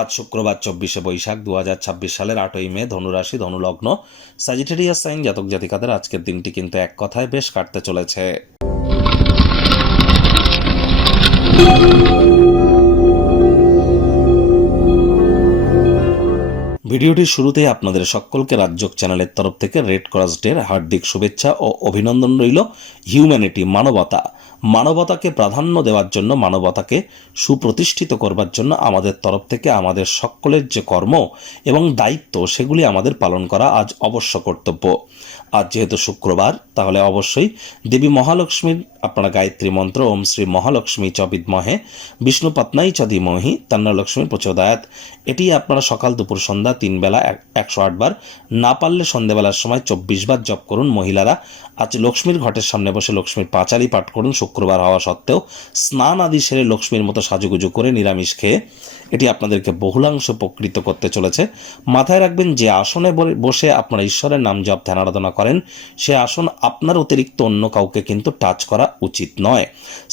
আজ শুক্রবার 24শে বৈশাখ 2026 সালের 8ই মে, ধনুরাশি, ধনুলগ্ন, স্যাজিটেরিয়াস সাইন জাতক জাতিকাদের আজকের দিনটি কিন্তু এক কথায় বেশ কাটতে চলেছে। ভিডিওটির শুরুতেই আপনাদের সকলকে রাজযোগ চ্যানেলের তরফ থেকে রেড ক্রস ডের হার্দিক শুভেচ্ছা ও অভিনন্দন রইল। হিউম্যানিটি, মানবতাকে প্রাধান্য দেওয়ার জন্য, মানবতাকে সুপ্রতিষ্ঠিত করবার জন্য আমাদের তরফ থেকে আমাদের সকলের যে কর্ম এবং দায়িত্ব সেগুলি আমাদের পালন করা আজ অবশ্য কর্তব্য। আজ যেহেতু শুক্রবার, তাহলে অবশ্যই দেবী মহালক্ষ্মীর আপনারা গায়ত্রী মন্ত্র ওম শ্রী মহালক্ষ্মী চ বিদ্মহে বিষ্ণু পত্নাই চ ধীমহি তন্ন লক্ষ্মী প্রচোদয়াৎ, এটি আপনারা সকাল দুপুর সন্ধ্যা 3 বেলা 108 বার, না পারলে সন্ধ্যেবেলার সময় 24 বার জপ করুন। মহিলারা আজ লক্ষ্মীর ঘটের সামনে বসে লক্ষ্মীর পাঁচালি পাঠ করুন। শুক্রবার হওয়া সত্ত্বেও স্নান আদি সেরে লক্ষ্মীর মতো সাজুগুজু করে নিরামিষ খেয়ে এটি আপনাদেরকে বহুলাংশ উপকৃত করতে চলেছে। মাথায় রাখবেন, যে আসনে বসে আপনারা ঈশ্বরের নাম জপ ধ্যান আরাধনা করেন, সে আসন আপনার অতিরিক্ত অন্য কাউকে কিন্তু টাচ করা উচিত নয়।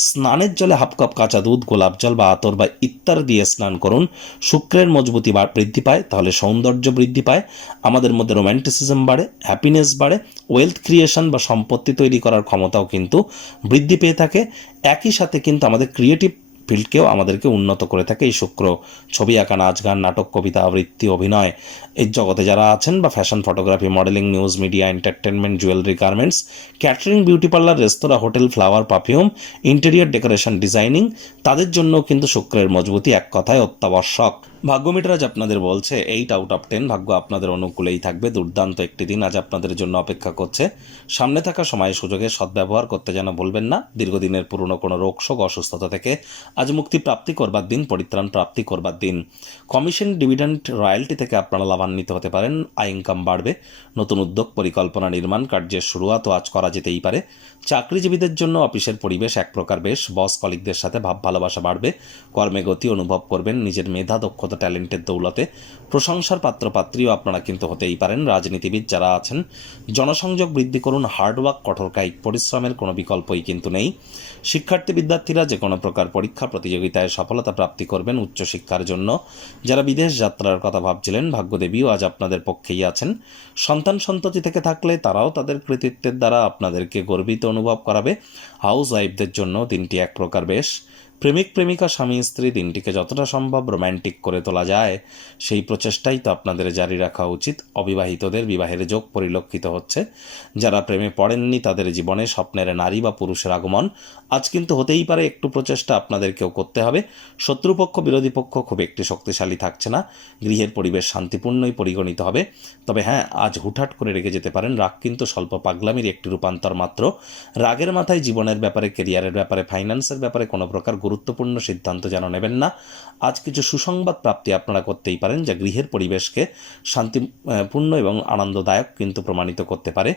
স্নানের জলে হাফ কাপ কাঁচা দুধ, গোলাপ জল বা আতর বা ইত্যাদি দিয়ে স্নান করুন। শুক্রের মজবুতি বৃদ্ধি পায়, তাহলে সৌন্দর্য বৃদ্ধি পায়, আমাদের মধ্যে রোম্যান্টিসিজম বাড়ে, হ্যাপিনেস বাড়ে, ওয়েলথ ক্রিয়েশন বা সম্পত্তি তৈরি করার ক্ষমতাও কিন্তু বৃদ্ধি পেয়ে থাকে। একই সাথে কিন্তু আমাদের ক্রিয়েটিভ ফিল্ডকেও আমাদেরকে উন্নত করে থাকে এই শুক্র। ছবি আঁকা, নাচ গান, নাটক, কবিতা আবৃত্তি, অভিনয়, এই জগতে যারা আছেন বা fashion, photography, modelling, news media, entertainment, jewellery, garments, catering, beauty parlour, restaurant, hotel, flower, perfume, interior decoration, designing, তাদের জন্য কিন্তু শুক্রের মজবুতি এক কথায় অত্যাবশ্যক। ভাগ্যমিটার আজ আপনাদের বলছে 8 আউট অফ 10, ভাগ্য আপনাদের অনুকূলেই থাকবে। দুর্দান্ত একটি দিন আজ আপনাদের জন্য অপেক্ষা করছে। সামনে থাকা সময় সুযোগের সদ্ব্যবহার করতে যেন ভুলবেন না। দীর্ঘদিনের পুরনো কোনো রোগ শোক অসুস্থতা থেকে আজ মুক্তি প্রাপ্তি করবার দিন, পরিত্রাণ প্রাপ্তি করবার দিন। কমিশন, ডিভিডেন্ড, রয়্যালটি থেকে আপনারা লাভান্বিত হতে পারেন। আয় ইনকাম বাড়বে। নতুন উদ্যোগ, পরিকল্পনা, নির্মাণ কার্যের শুরুয়াতও আজ করা যেতেই পারে। চাকরিজীবীদের জন্য অফিসের পরিবেশ এক প্রকার বেশ। বস কলিগদের সাথে ভাব ভালোবাসা বাড়বে। কর্মে গতি অনুভব করবেন। নিজের মেধা, দক্ষতা, ট্যালেন্টের দৌলতে প্রশংসার পাত্রপাত্রীও আপনারা কিন্তু হতেই পারেন। রাজনীতিবিদ যারা আছেন, জনসংযোগ বৃদ্ধি করুন। হার্ডওয়ার্ক, কঠোর কায়িক পরিশ্রমের কোনো বিকল্পই কিন্তু নেই। শিক্ষার্থী বিদ্যার্থীরা যে কোনো প্রকার পরীক্ষা প্রতিযোগিতায় সফলতা প্রাপ্তি করবেন উচ্চশিক্ষার জন্য। যারা বিদেশ যাত্রার কথা ভাবছিলেন, ভাগ্যদেবীও আজ আপনাদের পক্ষেই আছেন। সন্তান সন্ততি থেকে থাকলে তারাও তাদের কৃতিত্বের দ্বারা আপনাদেরকে গর্বিত অনুভব করাবে। হাউস ওয়াইফদের জন্য দিনটি এক প্রকার বেশ। প্রেমিক প্রেমিকা, স্বামী স্ত্রী, দিনটিকে যতটা সম্ভব রোম্যান্টিক করে তোলা যায় সেই প্রচেষ্টাই তো আপনাদের জারি রাখা উচিত। অবিবাহিতদের বিবাহের যোগ পরিলক্ষিত হচ্ছে। যারা প্রেমে পড়েননি তাদের জীবনে স্বপ্নের নারী বা পুরুষের আগমন আজ কিন্তু হতেই পারে। একটু প্রচেষ্টা আপনাদেরকেও করতে হবে। শত্রুপক্ষ, বিরোধী পক্ষ খুব একটি শক্তিশালী থাকছে না। গৃহের পরিবেশ শান্তিপূর্ণই পরিগণিত হবে। তবে হ্যাঁ, আজ হুটহাট করে রেগে যেতে পারেন। রাগ কিন্তু স্বল্প পাগলামির একটি রূপান্তর মাত্র। রাগের মাথায় জীবনের ব্যাপারে, কেরিয়ারের ব্যাপারে, ফাইন্যান্সের ব্যাপারে কোনো প্রকার গুরুত্বপূর্ণ সিদ্ধান্ত যেন নেবেন না। আজ কিছু সুসংবাদ প্রাপ্তি আপনারা করতেই পারেন, যা গৃহের পরিবেশকে শান্তিপূর্ণ এবং আনন্দদায়ক কিন্তু প্রমাণিত করতে পারে।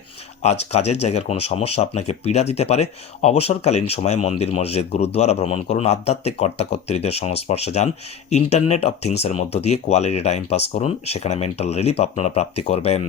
আজ কাজের জায়গার কোনো সমস্যা আপনাকে পীড়া দিতে পারে। অবসরকালীন সময়ে মন্দির, মসজিদ, গুরুদ্বারা ভ্রমণ করুন। আধ্যাত্মিক কর্তাকর্ত্রীদের সংস্পর্শে যান। ইন্টারনেট অফ থিংসের মধ্য দিয়ে কোয়ালিটি টাইম পাস করুন। সেখানে মেন্টাল রিলিফ আপনারা প্রাপ্তি করবেন।